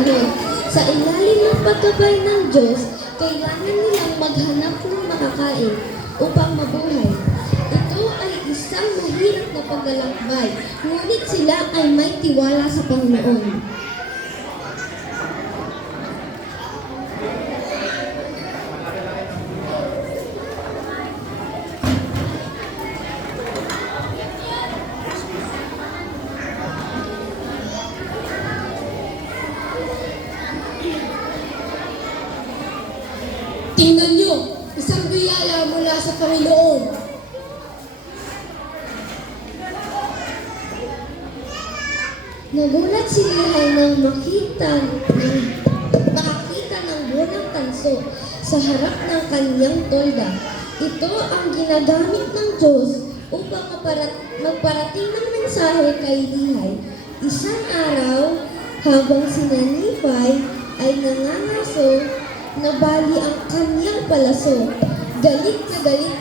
panahon. Sa ilalim ng pagkabay ng Diyos, kailangan nilang maghanap ng makakain upang mabuhay. Ito ay isang mahirap na paglalakbay, ngunit sila ay may tiwala sa Panginoon. Tingnan nyo, isang biyaya mula sa Panginoon. Nagulat si Lehi nang makakita ng bunang tanso sa harap ng kanyang tolda. Ito ang ginagamit ng Diyos upang magparating ng mensahe kay Lehi. Isang araw, habang si Nephi ay nangangaso, nabali ang kanyang palaso. Galit na galit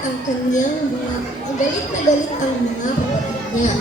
ang mga kapatid niya.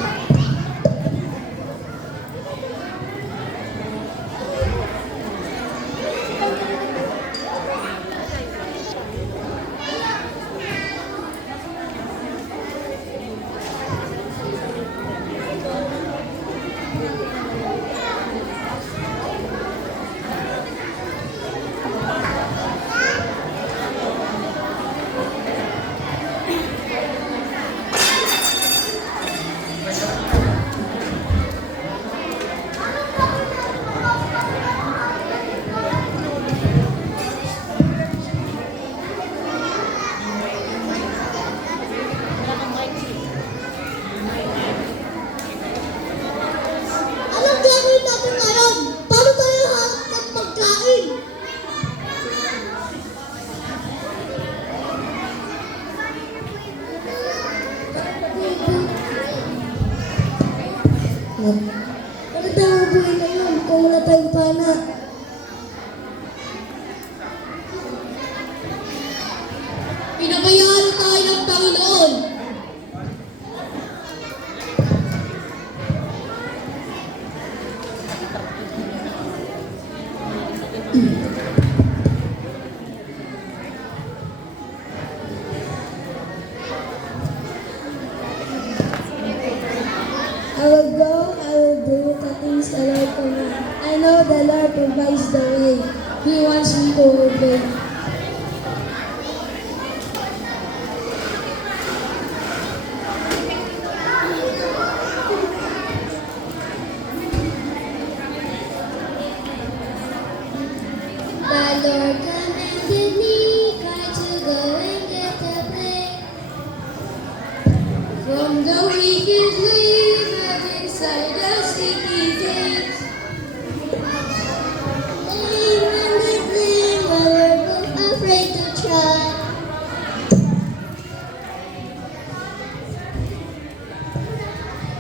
Anong gagawin natin ngayon? Paano tayo hanap ng pagkain? Ano tayo mabuhay ngayon kung wala tayong pana? Pinabayaan tayo ng Panginoon. I will go, I will do the things the Lord commands. I know the Lord provides the way. He wants me to obey. The Lord commanded me to go and get the plague from the wicked live inside the city gates. Afraid to try.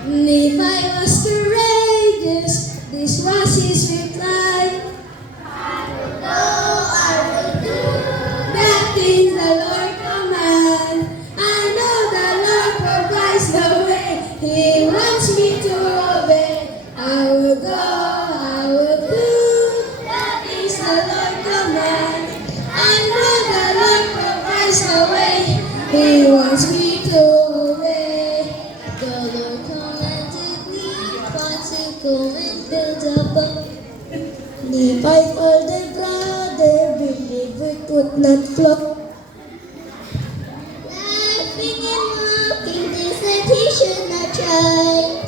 Nephi was courageous, this was his reply. I will do that things the Lord commands. I know the Lord provides the way. He wants me to obey. I will go, I will do that things the Lord commands. I know the Lord provides the way. He wants me to obey. The Lord commanded me to go and build a boat. Nephi told the brother, believe it would not float. Laughing and mocking, they said he should not try.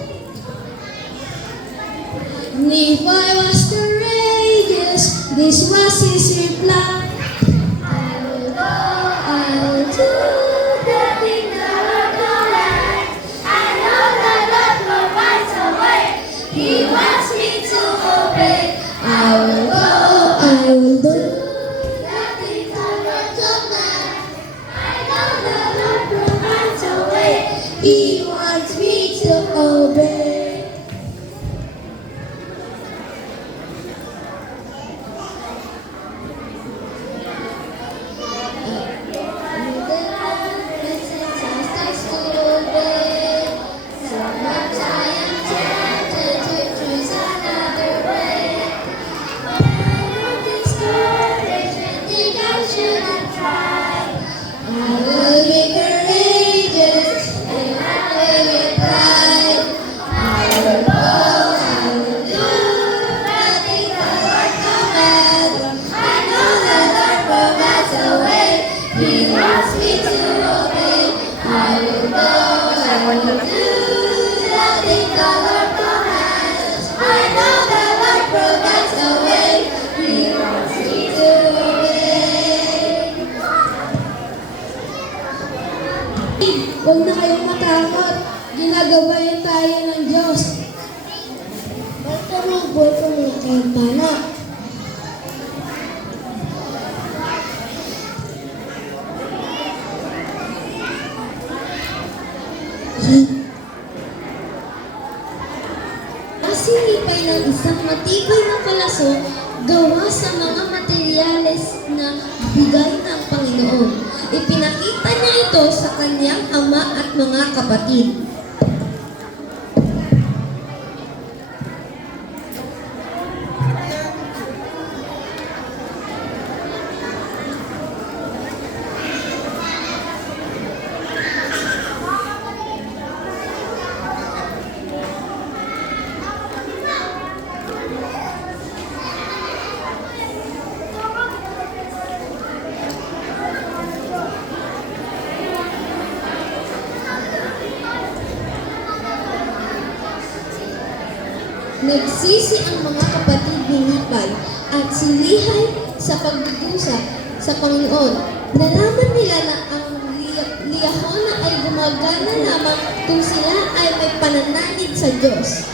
Nephi was courageous, this was his reply. I will go, I will do the thing the Lord commands. I know the Lord provides a way. He wants me to obey. I will go, I will do the thing the Lord commands. I know the Lord provides a way. He wants me to obey. Sometimes I am tempted to choose another way. buhay ko mula kayang-pana. Nasilipay ng isang matibay na palaso gawa sa mga materyales na bigay ng Panginoon. Ipinakita niya ito sa kanyang ama at mga kapatid. Nagsisi ang mga kapatid ni Lipay at si Lihay sa pagdudusa sa Panginoon. Nalaman nila na ang liyahona ay gumagana lamang kung sila ay may pananalig sa Diyos.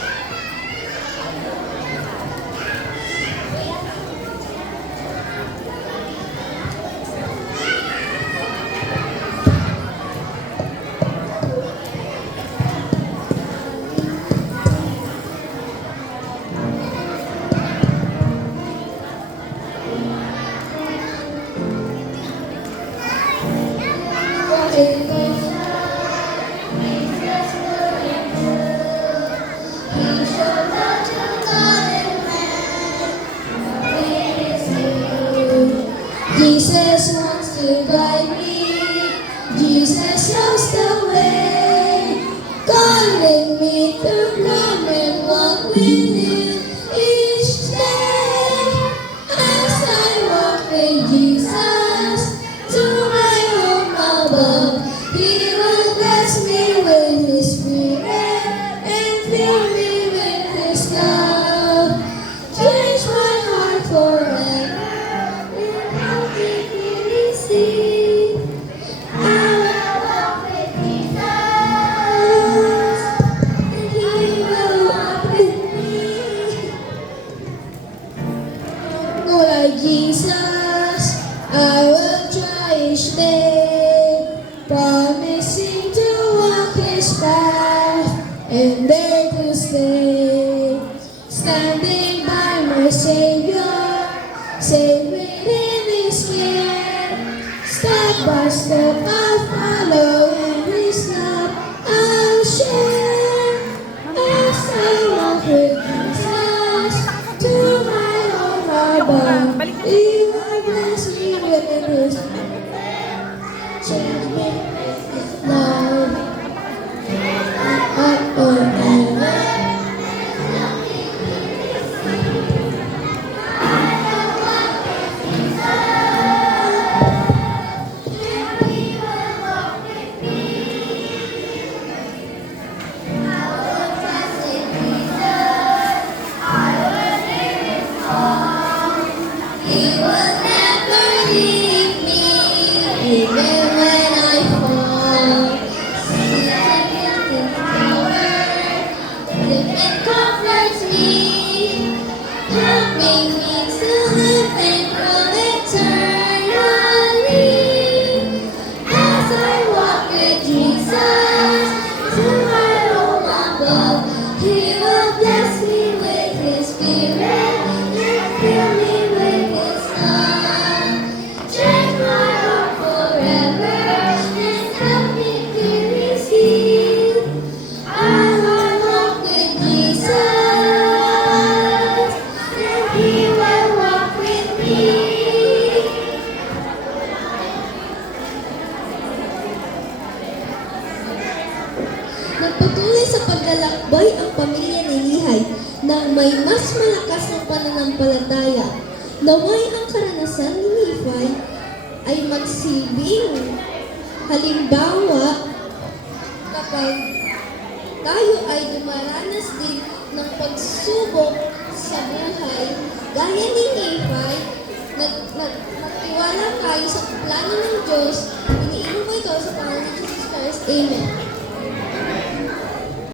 Jesus wants to guide me. Jesus shows the way, calling me to come and walk with Him each day. As I walk with Jesus to my home above, He will bless me with His Spirit and fill me with His love. Change my heart forever. Jesus, I will try each day, promising to walk His path and there to stay. Standing by my Savior, safe within His care. Step by step I'll follow, and His love I'll share. As I walk with Jesus to my home above, He will bless me with His change me with His love. Up forever. He will never leave me, even when I fall. His power, it comforts me, helping me to live and grow eternally. As I walk with Jesus to my home above, He will bless me with His Spirit and fill me with His love. Change my heart forever and help me to receive. I will walk with Jesus, and He will walk with me. Nagpatuloy sa paglalakbay ang pamilya ni Lihay nang may mas malakas na pananampalataya. Naway ang karanasan ni Lihay ay magsilbing halimbawa kapag tayo ay dumaranas din ng pagsubok sa buhay, gaya ni Lihay, nagtiwala tayo sa plano ng Diyos, iniinom ko ito sa pangalan ni Jesus Christ. Amen.